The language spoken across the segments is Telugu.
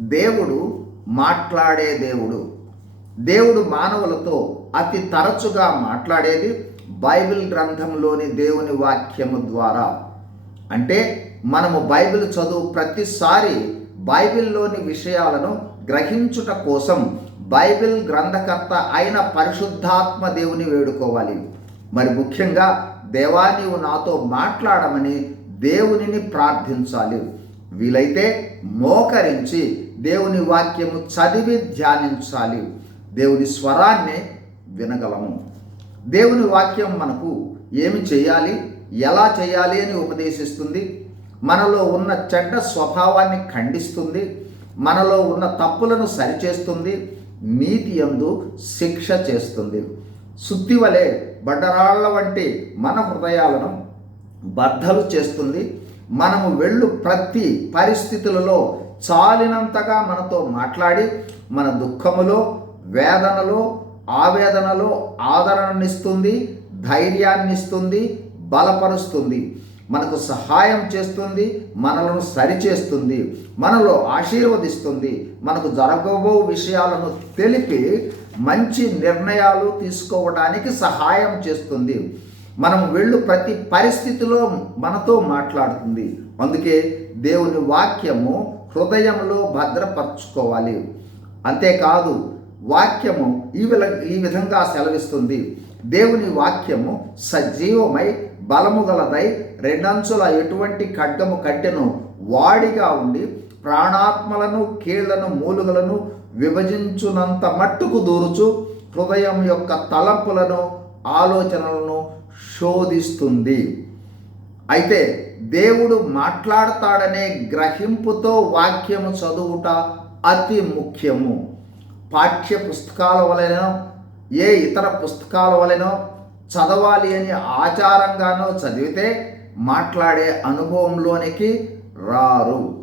దేవుడు మాట్లాడే దేవుడు. దేవుడు మానవులతో అతి తరచుగా మాట్లాడేది బైబిల్ గ్రంథంలోని దేవుని వాక్యము ద్వారా. అంటే మనము బైబిల్ చదువు ప్రతిసారి బైబిల్లోని విషయాలను గ్రహించుట కోసం బైబిల్ గ్రంథకర్త అయిన పరిశుద్ధాత్మ దేవుని వేడుకోవాలి. మరి ముఖ్యంగా దేవా నీవు నాతో మాట్లాడమని దేవునిని ప్రార్థించాలి. వీలైతే మోకరించి దేవుని వాక్యము చదివి ధ్యానించాలి. దేవుని స్వరాన్ని వినగలము. దేవుని వాక్యం మనకు ఏమి చేయాలి, ఎలా చేయాలి అని ఉపదేశిస్తుంది. మనలో ఉన్న చెడ్డ స్వభావాన్ని ఖండిస్తుంది. మనలో ఉన్న తప్పులను సరిచేస్తుంది. నీతి యందు శిక్ష చేస్తుంది. సుత్తి వలె బండరాళ్ల వంటి మన హృదయాలను బద్దలు చేస్తుంది. మనము వెళ్ళు ప్రతి పరిస్థితులలో చాలినంతగా మనతో మాట్లాడి మన దుఃఖములో, వేదనలో, ఆవేదనలో ఆదరణనిస్తుంది, ధైర్యాన్నిస్తుంది, బలపరుస్తుంది, మనకు సహాయం చేస్తుంది, మనలను సరిచేస్తుంది, మనలో ఆశీర్వదిస్తుంది, మనకు జరగబో విషయాలను తెలిపి మంచి నిర్ణయాలు తీసుకోవడానికి సహాయం చేస్తుంది. మనం వెళ్ళు ప్రతి పరిస్థితిలో మనతో మాట్లాడుతుంది. అందుకే దేవుని వాక్యము హృదయంలో భద్రపరచుకోవాలి. అంతేకాదు వాక్యము ఈ విధంగా సెలవిస్తుంది. దేవుని వాక్యము సజీవమై బలము గలదై రెండంచుల ఎటువంటి ఖడ్గము కట్టెను వాడిగా ఉండి ప్రాణాత్మలను, కీళ్లను, మూలుగలను విభజించునంత మట్టుకు దూరుచు హృదయం యొక్క తలంపులను, ఆలోచనలను శోధిస్తుంది. అయితే దేవుడు మాట్లాడతాడనే గ్రహింపుతో వాక్యము చదువుట అతి ముఖ్యము. పాఠ్య పుస్తకాల వలెనో ఏ ఇతర పుస్తకాల వలెనో చదవాలి అని ఆచారంగానో చదివితే మాట్లాడే అనుభవంలోనికి రారు.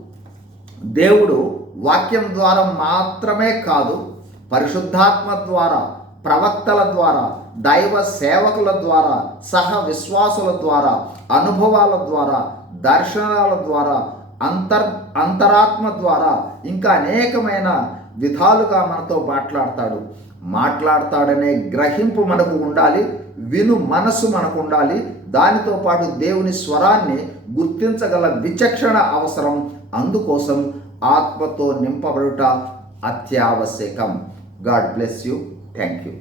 దేవుడు వాక్యం ద్వారా మాత్రమే కాదు, పరిశుద్ధాత్మ ద్వారా, ప్రవక్తల ద్వారా, దైవ సేవకుల ద్వారా, సహ విశ్వాసుల ద్వారా, అనుభవాల ద్వారా, దర్శనాల ద్వారా, అంతరాత్మ ద్వారా ఇంకా అనేకమైన విధాలుగా మనతో మాట్లాడతాడనే గ్రహింపు మనకు ఉండాలి. విను మనసు మనకు ఉండాలి. దానితో పాటు దేవుని స్వరాన్ని గుర్తించగల విచక్షణ అవసరం. అందుకోసం ఆత్మతో నింపబడుట అత్యావశ్యకం. God bless you. Thank you.